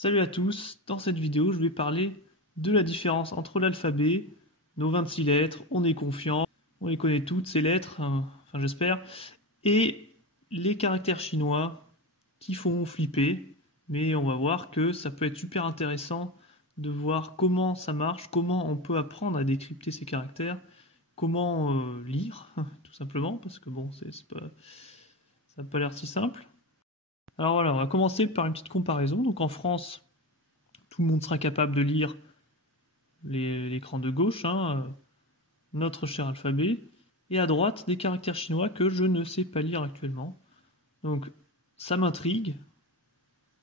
Salut à tous, dans cette vidéo je vais parler de la différence entre l'alphabet, nos 26 lettres, on est confiant, on les connaît toutes ces lettres, enfin j'espère, et les caractères chinois qui font flipper, mais on va voir que ça peut être super intéressant de voir comment ça marche, comment on peut apprendre à décrypter ces caractères, comment lire, tout simplement, parce que bon, ça n'a pas l'air si simple. Alors voilà, on va commencer par une petite comparaison. Donc en France, tout le monde sera capable de lire l'écran de gauche, notre cher alphabet, et à droite, des caractères chinois que je ne sais pas lire actuellement. Donc ça m'intrigue.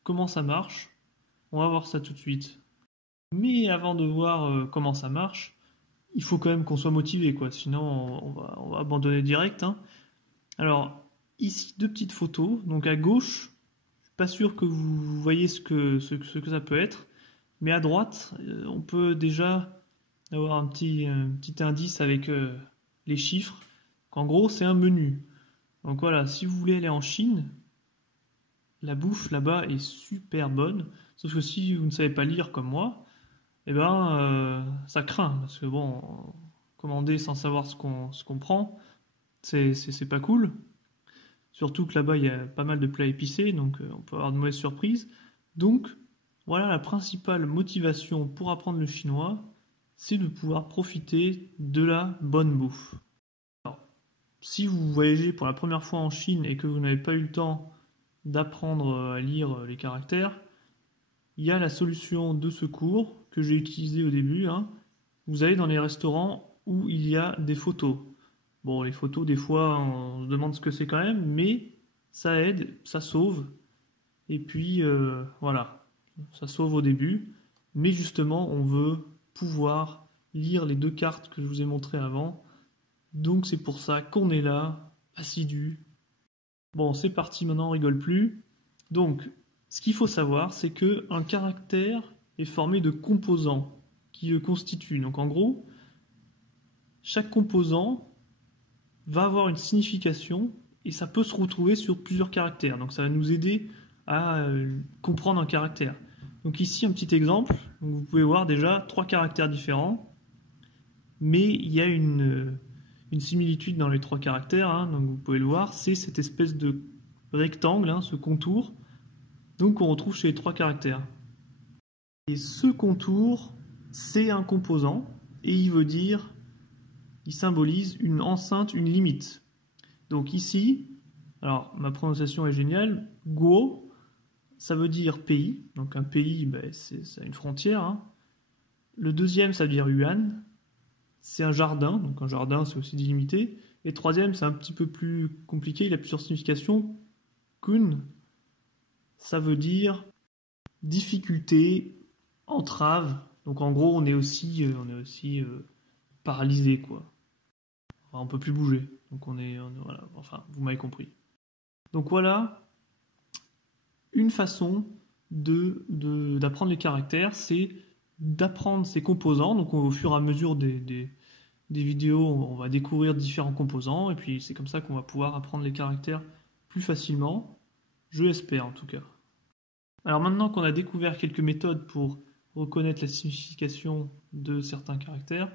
Comment ça marche? On va voir ça tout de suite. Mais avant de voir comment ça marche, il faut quand même qu'on soit motivé, quoi. Sinon on va abandonner direct. Alors ici, deux petites photos. Donc à gauche, pas sûr que vous voyez ce que ça peut être, mais à droite, on peut déjà avoir un petit indice avec les chiffres, qu'en gros c'est un menu. Donc voilà, si vous voulez aller en Chine, la bouffe là-bas est super bonne, sauf que si vous ne savez pas lire comme moi, eh ben ça craint, parce que bon, commander sans savoir ce qu'on prend, c'est pas cool. Surtout que là-bas, il y a pas mal de plats épicés, donc on peut avoir de mauvaises surprises. Donc, voilà la principale motivation pour apprendre le chinois, c'est de pouvoir profiter de la bonne bouffe. Alors, si vous voyagez pour la première fois en Chine et que vous n'avez pas eu le temps d'apprendre à lire les caractères, il y a la solution de secours que j'ai utilisée au début. Vous allez dans les restaurants où il y a des photos. Bon, les photos, des fois, on se demande ce que c'est quand même, mais ça aide, ça sauve. Et puis, voilà, ça sauve au début. Mais justement, on veut pouvoir lire les deux cartes que je vous ai montrées avant. Donc, c'est pour ça qu'on est là, assidu. Bon, c'est parti, maintenant, on rigole plus. Donc, ce qu'il faut savoir, c'est qu'un caractère est formé de composants qui le constituent. Donc, en gros, chaque composant va avoir une signification et ça peut se retrouver sur plusieurs caractères. Donc ça va nous aider à comprendre un caractère. Donc ici un petit exemple, donc vous pouvez voir déjà 3 caractères différents, mais il y a une similitude dans les 3 caractères, donc vous pouvez le voir, c'est cette espèce de rectangle, ce contour, donc on retrouve chez les 3 caractères. Et ce contour, c'est un composant, et il symbolise une enceinte, une limite. Donc ici, alors ma prononciation est géniale, Guo, ça veut dire pays. Donc un pays, ça a une frontière. Le deuxième, ça veut dire Yuan, c'est un jardin. Donc un jardin, c'est aussi délimité. Et troisième, c'est un petit peu plus compliqué, il a plusieurs significations. Kun, ça veut dire difficulté, entrave. Donc en gros, on est aussi paralysé, quoi. On peut plus bouger, donc voilà, enfin, vous m'avez compris. Donc voilà, une façon d'apprendre les caractères, c'est d'apprendre ces composants. Donc au fur et à mesure des vidéos, on va découvrir différents composants, et puis c'est comme ça qu'on va pouvoir apprendre les caractères plus facilement, je l'espère en tout cas. Alors maintenant qu'on a découvert quelques méthodes pour reconnaître la signification de certains caractères,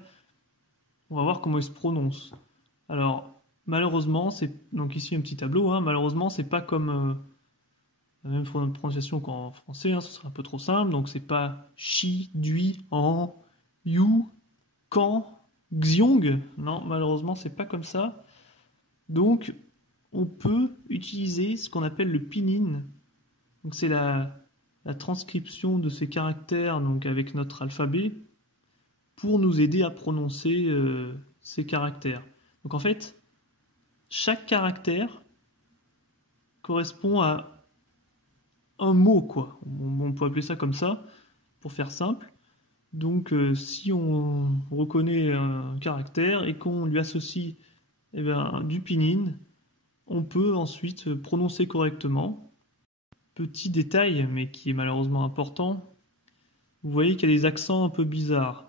on va voir comment ils se prononcent. Alors, malheureusement, donc ici un petit tableau, malheureusement, c'est pas comme la même prononciation qu'en français, ce serait un peu trop simple, donc c'est pas chi, dui, en, yu, kan, xiong, non, malheureusement, c'est pas comme ça. Donc, on peut utiliser ce qu'on appelle le pinyin, donc c'est la transcription de ces caractères donc avec notre alphabet pour nous aider à prononcer ces caractères. Donc en fait, chaque caractère correspond à un mot, quoi. On peut appeler ça comme ça, pour faire simple. Donc si on reconnaît un caractère et qu'on lui associe du pinyin, on peut ensuite prononcer correctement. Petit détail, mais qui est malheureusement important, vous voyez qu'il y a des accents un peu bizarres.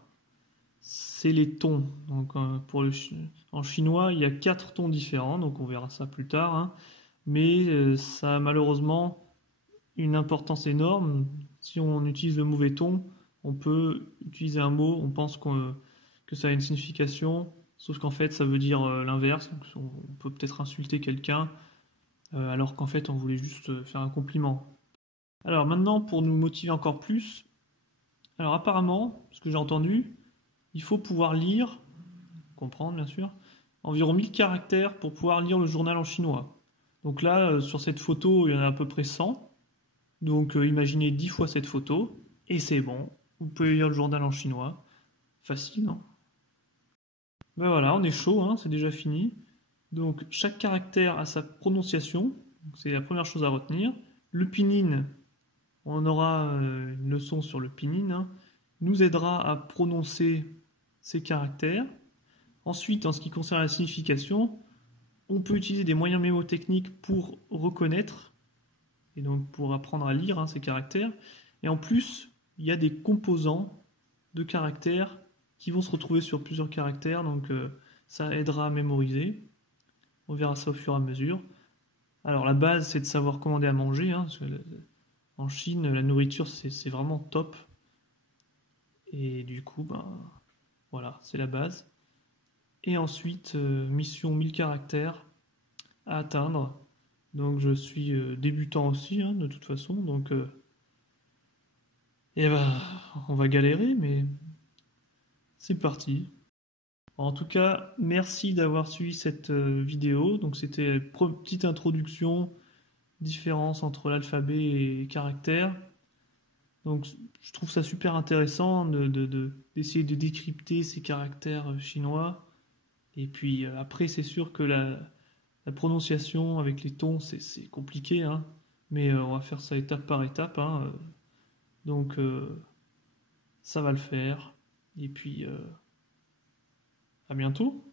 C'est les tons. Donc, en chinois, il y a 4 tons différents, donc on verra ça plus tard. Mais ça, malheureusement, une importance énorme. Si on utilise le mauvais ton, on peut utiliser un mot, on pense que ça a une signification, sauf qu'en fait ça veut dire l'inverse. Donc, on peut peut-être insulter quelqu'un alors qu'en fait on voulait juste faire un compliment. Alors maintenant, pour nous motiver encore plus, alors apparemment, ce que j'ai entendu, il faut pouvoir lire, comprendre bien sûr, environ 1000 caractères pour pouvoir lire le journal en chinois. Donc là, sur cette photo, il y en a à peu près 100. Donc imaginez 10 fois cette photo, et c'est bon. Vous pouvez lire le journal en chinois. Facile, non? Ben voilà, on est chaud, hein, c'est déjà fini. Donc chaque caractère a sa prononciation, c'est la première chose à retenir. Le pinyin, on aura une leçon sur le pinyin, hein, nous aidera à prononcer ces caractères. Ensuite, en ce qui concerne la signification, on peut utiliser des moyens mémotechniques pour reconnaître et donc pour apprendre à lire ces caractères. Et en plus, il y a des composants de caractères qui vont se retrouver sur plusieurs caractères, donc ça aidera à mémoriser. On verra ça au fur et à mesure. Alors la base, c'est de savoir commander à manger, hein, parce que en Chine, la nourriture, c'est vraiment top. Et du coup, voilà, c'est la base. Et ensuite, mission 1000 caractères à atteindre. Donc je suis débutant aussi, hein, de toute façon. Donc, on va galérer, mais c'est parti. En tout cas, merci d'avoir suivi cette vidéo. Donc c'était une petite introduction, différence entre l'alphabet et les caractères. Donc je trouve ça super intéressant d'essayer de décrypter ces caractères chinois. Et puis après, c'est sûr que la prononciation avec les tons, c'est compliqué, hein, mais on va faire ça étape par étape, hein, donc ça va le faire. Et puis à bientôt.